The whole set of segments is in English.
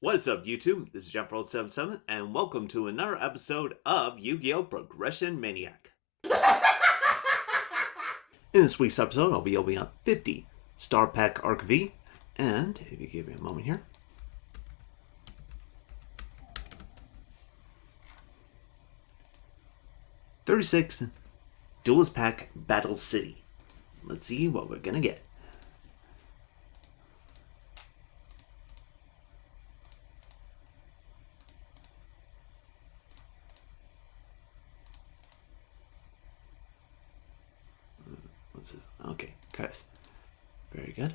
What is up, YouTube? This is Jeff77, and welcome to another episode of Yu-Gi-Oh! Progression Maniac. In this week's episode, I'll be opening up 50 Star Pack Arc V, and if you give me a moment here. '36 Duelist Pack Battle City. Let's see what we're gonna get. Okay, guys. Very good.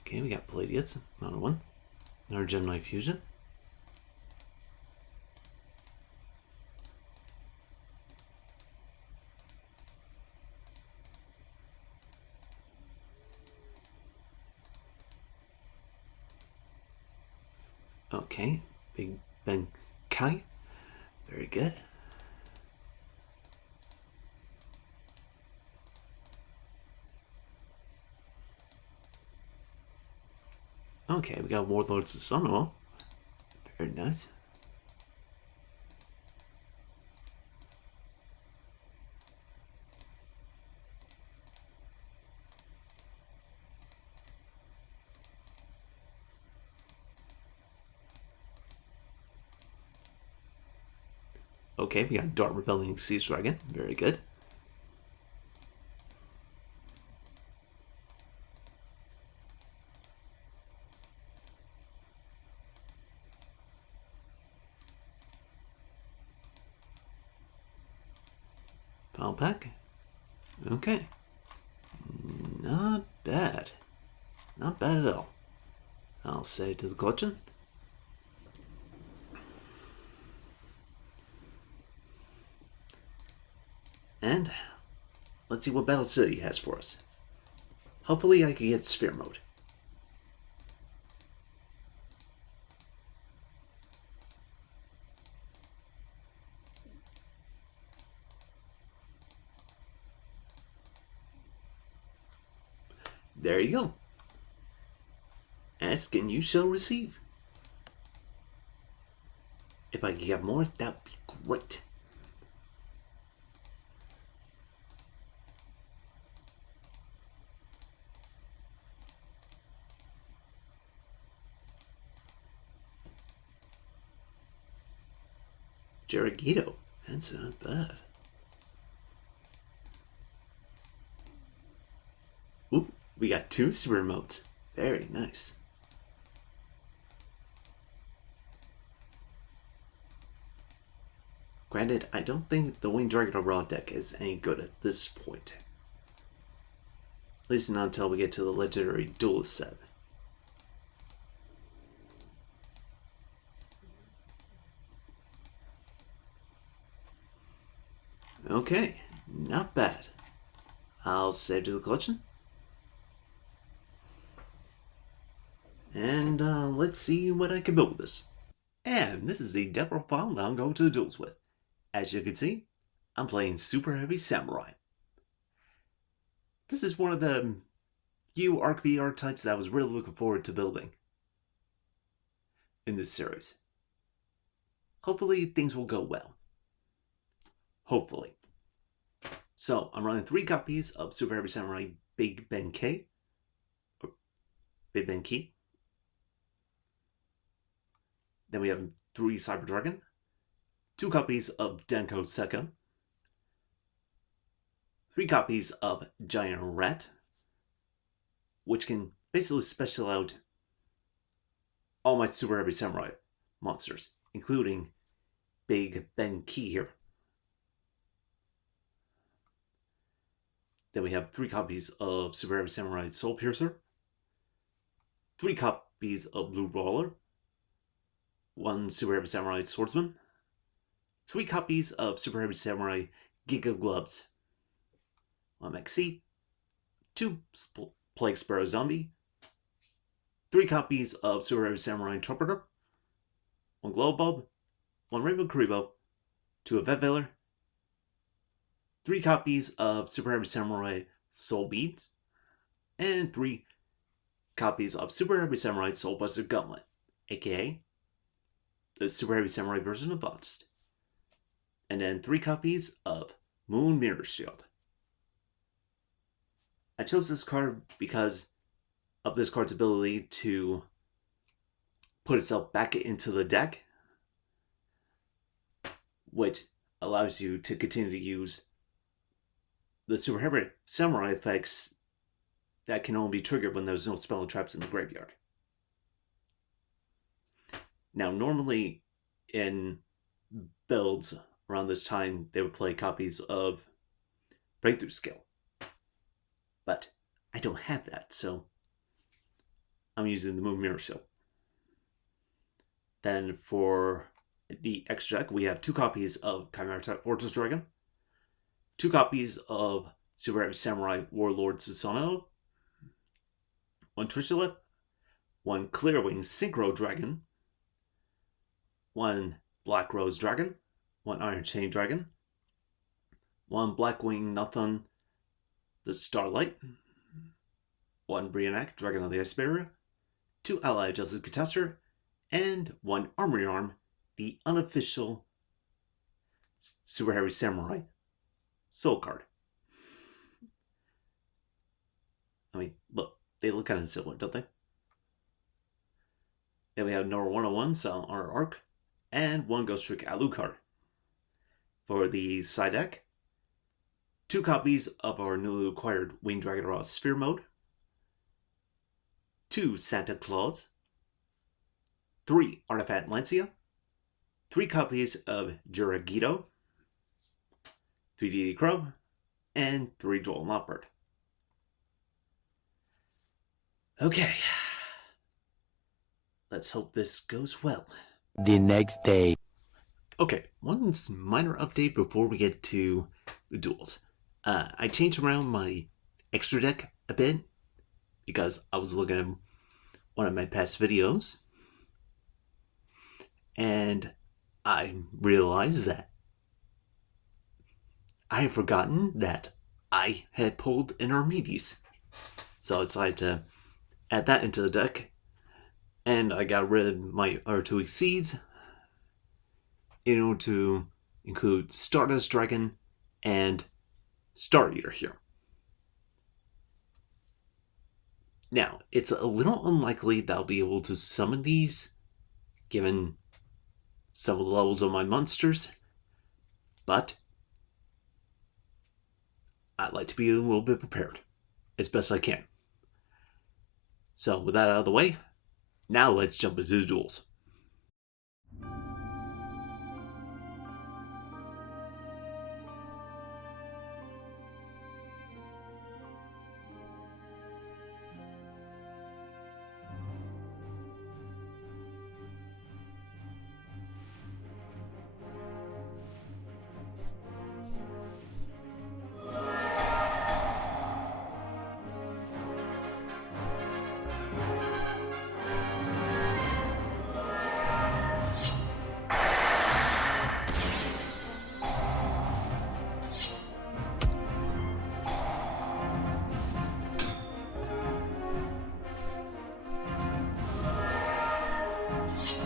Okay, we got Palladius, another one. Another Gemini Fusion. Okay, p.u.n.k. Very good. Okay, we got Warlords of Sunwell. Very nice. Okay, we got Dark Rebellion Sea Dragon. Very good. Final pack. Okay. Not bad. Not bad at all. I'll say to the collection. And let's see what Battle City has for us. Hopefully I can get Sphere Mode. There you go. Ask and you shall receive. If I could get more, that would be great. Jaragito. That's not bad. Ooh, we got 2 super remotes. Very nice. Granted, I don't think the Winged Dragon Raw deck is any good at this point. At least not until we get to the legendary Duelist set. Okay, not bad. I'll save to the collection. And let's see what I can build with this. And this is the deck profile that I'm going to the duels with. As you can see, I'm playing Super Heavy Samurai. This is one of the few Arc V archetypes that I was really looking forward to building in this series. Hopefully things will go well. Hopefully. So, I'm running 3 copies of Super Heavy Samurai p.u.n.k. or p.u.n.k. Then we have 3 Cyber Dragon, 2 copies of Denko Seka, 3 copies of Giant Rat, which can basically special out all my Super Heavy Samurai monsters, including p.u.n.k here. Then we have 3 copies of Super Heavy Samurai Soul Piercer, 3 copies of Blue Brawler, 1 Super Heavy Samurai Swordsman, 3 copies of Super Heavy Samurai Giga Gloves, 1 XC, 2 Plague Sparrow Zombie, 3 copies of Super Heavy Samurai Trumpeter, 1 Glow Bulb, 1 Rainbow Kuribo, 2 Event Veiler, 3 copies of Super Heavy Samurai Soul Beads, and 3 copies of Super Heavy Samurai Soul Buster Gauntlet, aka the Super Heavy Samurai version of Bust, and then 3 copies of Moon Mirror Shield. I chose this card because of this card's ability to put itself back into the deck, which allows you to continue to use the Super Heavy Samurai effects that can only be triggered when there's no spell and traps in the graveyard. Now, normally in builds around this time, they would play copies of Breakthrough Skill. But I don't have that, so I'm using the Moon Mirror Shield. Then for the extra deck, we have 2 copies of Chimera Type Fortress Dragon, 2 copies of Super Heavy Samurai Warlord Susanoo, 1 Trishula, 1 Clearwing Synchro Dragon, 1 Black Rose Dragon, 1 Iron Chain Dragon, 1 Blackwing Nathan the Starlight, 1 Maniac Dragon of the Ice Barrier, 2 Ally Justice Catester, and 1 Armory Arm, the unofficial Super Heavy Samurai Soul card. I mean, look, they look kind of similar, don't they? Then we have number 101, Silent Honor Arc, and 1 Ghost Trick Alucard. For the side deck, 2 copies of our newly acquired Winged Dragon Raw Sphere Mode, 2 Santa Claus, 3 Artifact Lancia, 3 copies of Jiragido, 3 DD Crow, and 3 Duel Mopbird. Okay. Let's hope this goes well. The next day. Okay, one minor update before we get to the duels. I changed around my extra deck a bit because I was looking at one of my past videos and I realized that I had forgotten that I had pulled an Archimedes. So I decided to add that into the deck, and I got rid of my R2 Exceeds in order to include Stardust Dragon and Star Eater here. Now, it's a little unlikely that I'll be able to summon these, given some of the levels of my monsters, but I'd like to be a little bit prepared, as best I can. So, with that out of the way, now let's jump into the duels.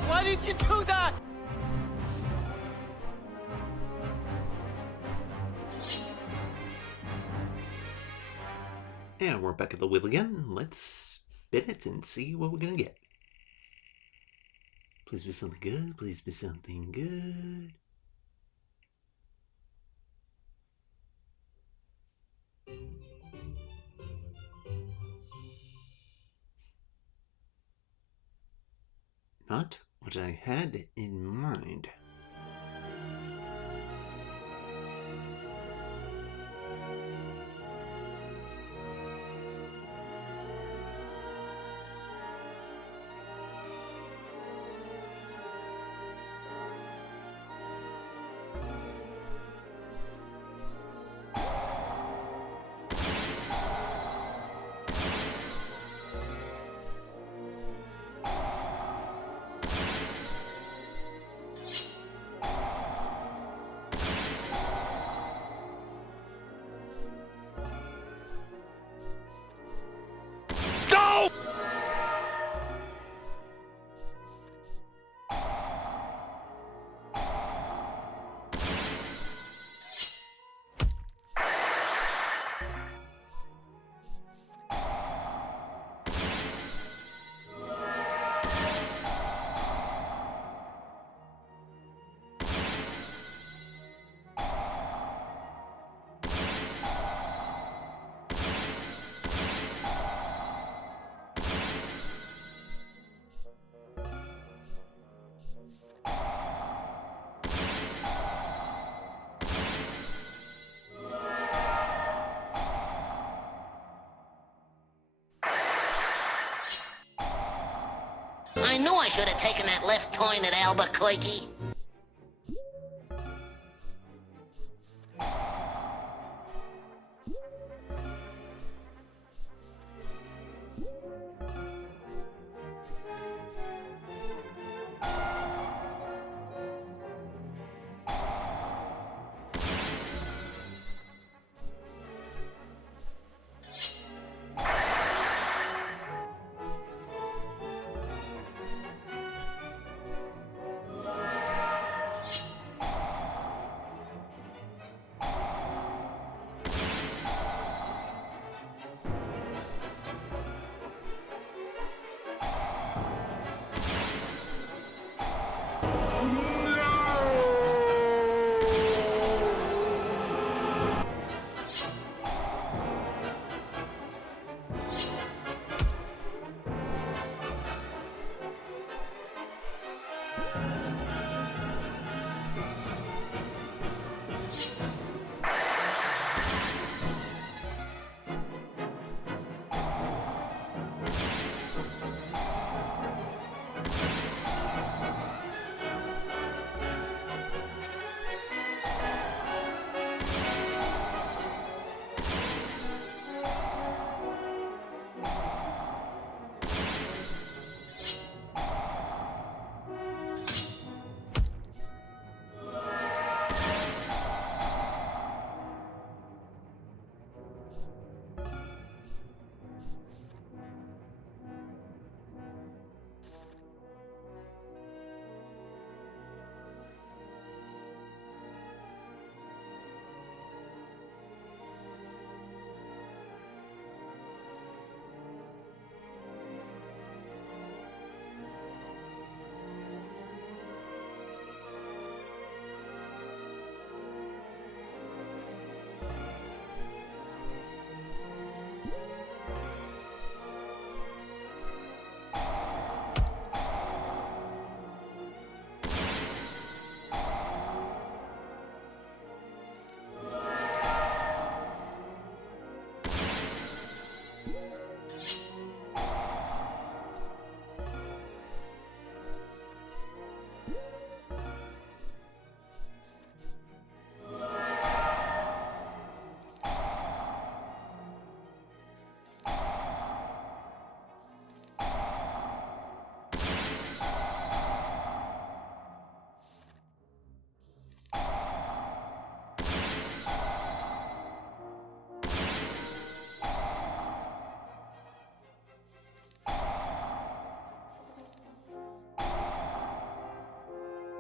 Why did you do that? And we're back at the wheel again. Let's spin it and see what we're gonna get. Please be something good. Please be something good. Not what I had in mind. I knew I should have taken that left turn at Albuquerque.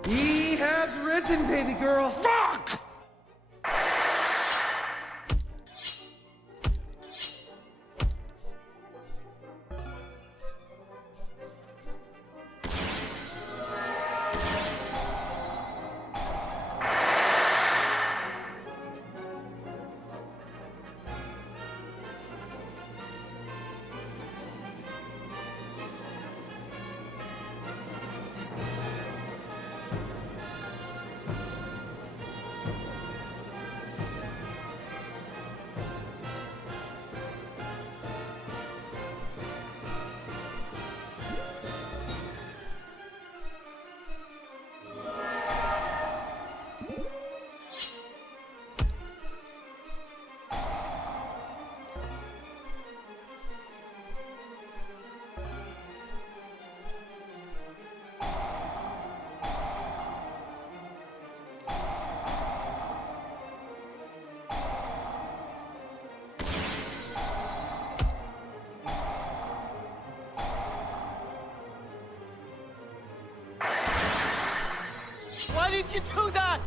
He has risen, baby girl! Fuck! Why did you do that?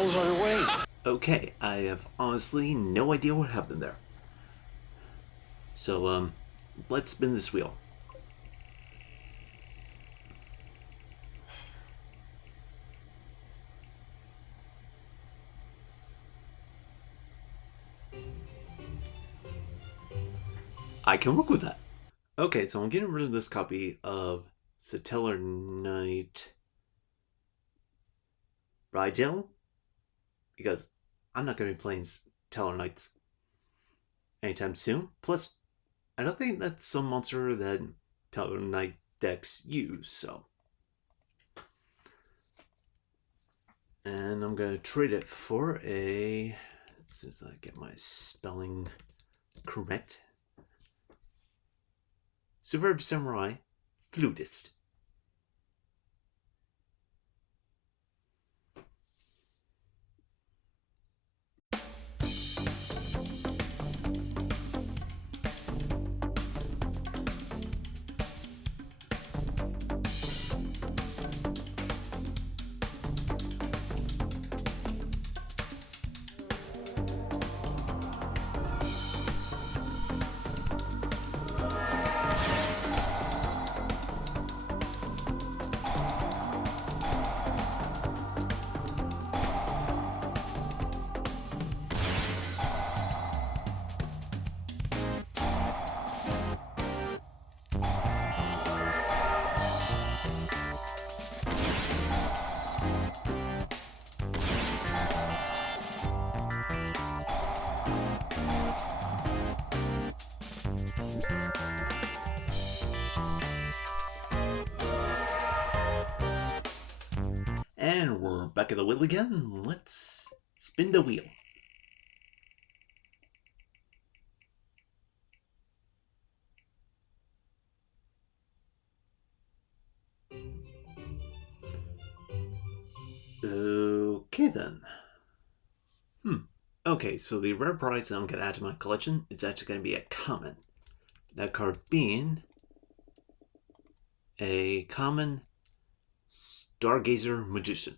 Duels underway. Okay, I have honestly no idea what happened there. So, let's spin this wheel. I can work with that. Okay, so I'm getting rid of this copy of Satellar Knight Rigel because I'm not going to be playing Satellar Knights anytime soon. Plus, I don't think that's some monster that Satellar Knight decks use, so. And I'm going to trade it for a. Since I get my spelling correct. Superb Samurai Flutist. And we're back at the wheel again. Let's spin the wheel. Okay then. Okay, so the rare prize that I'm going to add to my collection is actually going to be a common. That card being a common Stargazer Magician.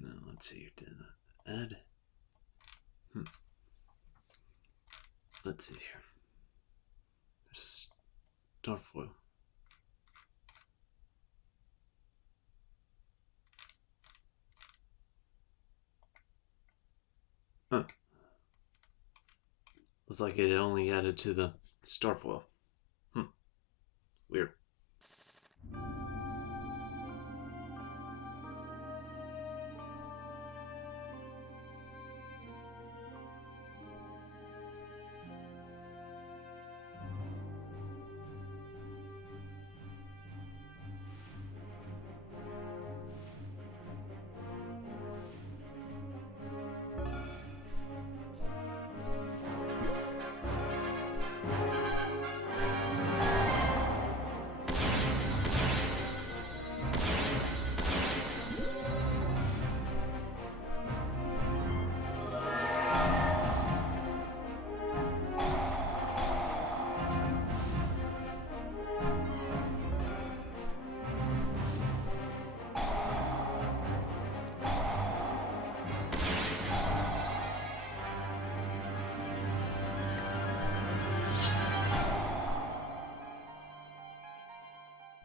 Now let's see, did that add? Let's see here. There's a Starfoil. Huh. Looks like it only added to the Starfoil. Weird.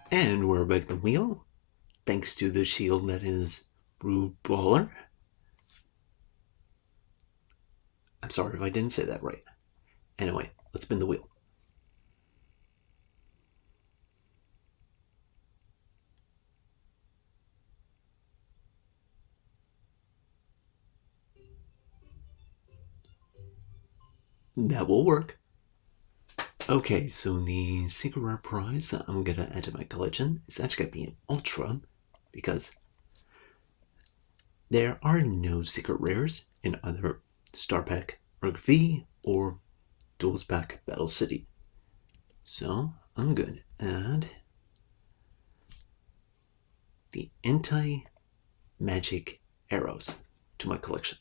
And we're back at the wheel, thanks to the shield that is Rude Brawler. I'm sorry if I didn't say that right. Anyway, let's spin the wheel. That will work. Okay, so the secret rare prize that I'm gonna add to my collection is actually gonna be an Ultra, because there are no secret rares in either Star Pack Org V or Duelist Pack Battle City. So I'm gonna add the anti-magic arrows to my collection.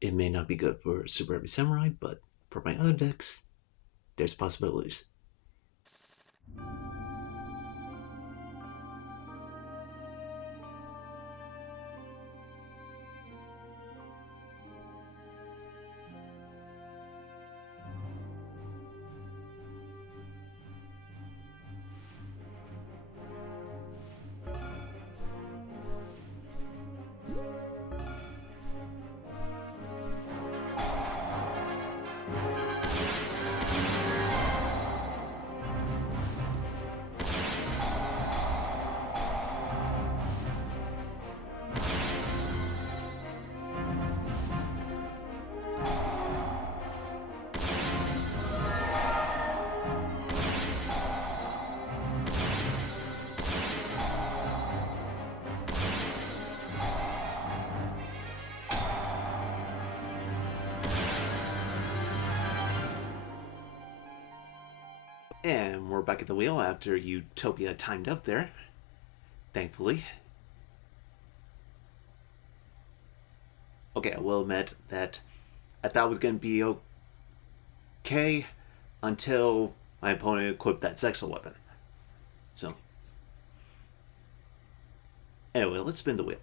It may not be good for Super Heavy Samurai, but for my other decks, there's possibilities. And we're back at the wheel after Utopia timed up there. Thankfully. Okay, I will admit that I thought it was going to be okay until my opponent equipped that sexual weapon. So, anyway, let's spin the wheel.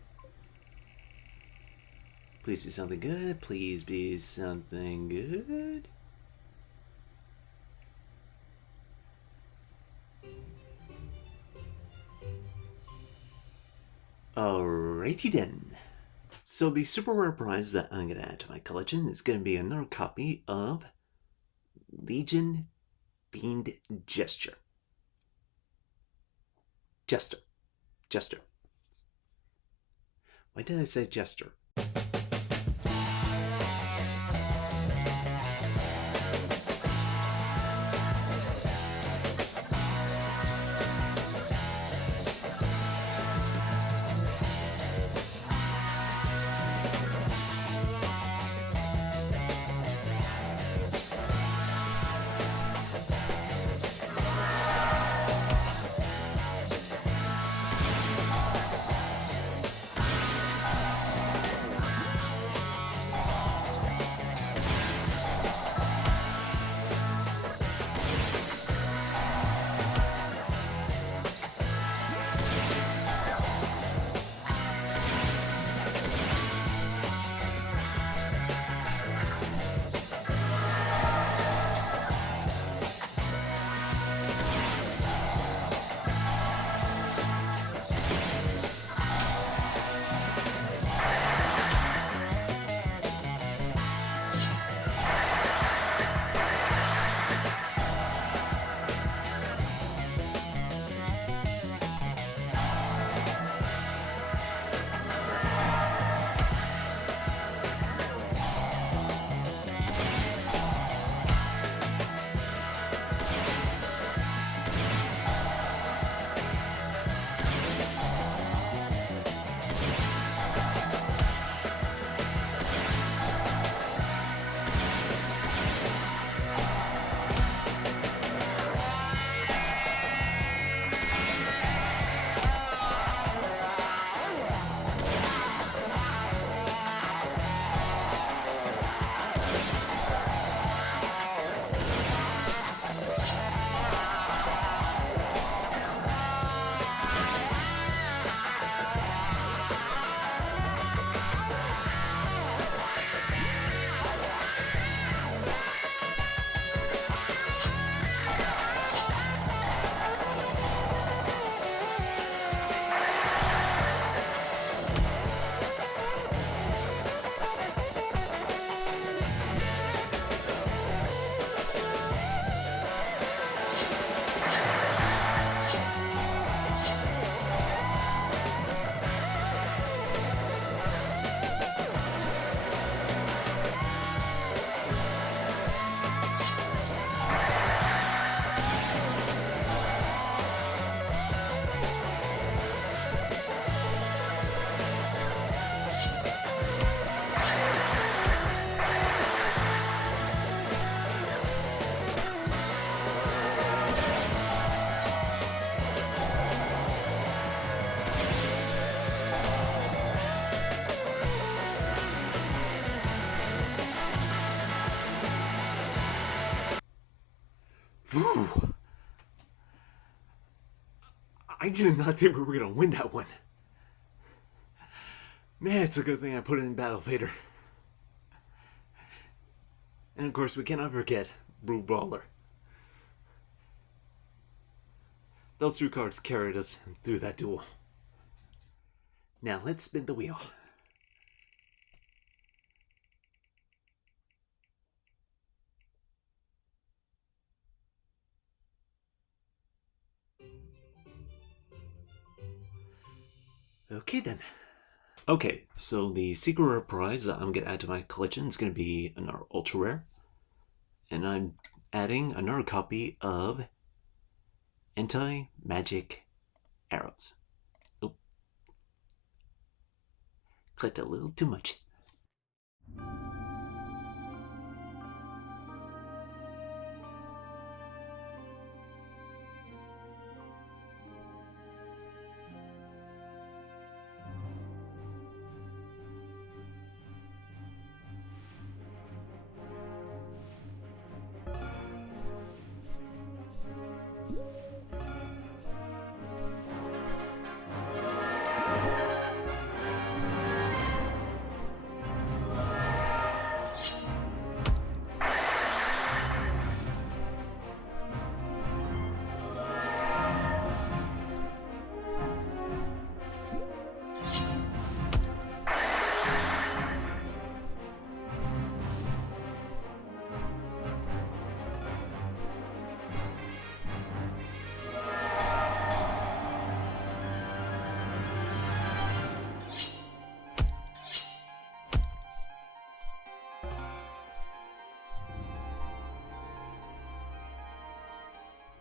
Please be something good. Please be something good. Alrighty then. So the super rare prize that I'm going to add to my collection is going to be another copy of Legion Fiend Jester. Jester. Why did I say Jester? Whew. I did not think we were going to win that one. Man, it's a good thing I put it in Battle Fader. And of course, we cannot forget Blue Brawler. Those two cards carried us through that duel. Now let's spin the wheel. Okay then. Okay, so the secret rare prize that I'm going to add to my collection is going to be another ultra rare. And I'm adding another copy of Anti-Magic Arrows. Oh, clicked a little too much.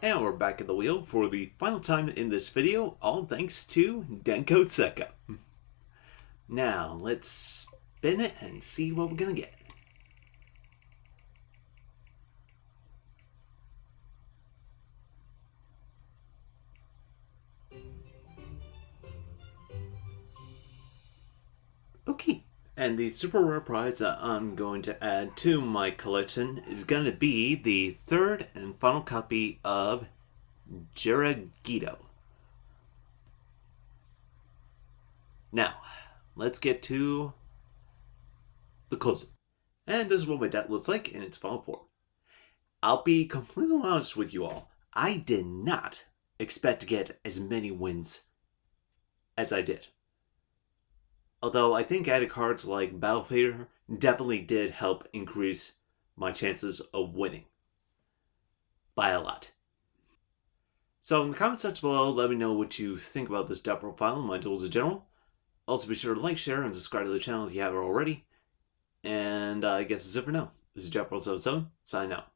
And we're back at the wheel for the final time in this video, all thanks to p.u.n.k. Now, let's spin it and see what we're gonna get. Okay, and the super rare prize that I'm going to add to my collection is going to be the third and final copy of Jiraiya. Now, let's get to the closing. And this is what my deck looks like in its final form. I'll be completely honest with you all. I did not expect to get as many wins as I did. Although I think added cards like Battle Fader definitely did help increase my chances of winning by a lot. So in the comment section below, let me know what you think about this deck profile and my duels in general. Also be sure to like, share, and subscribe to the channel if you haven't already. And I guess that's it for now. This is Jeff World 77, signing out.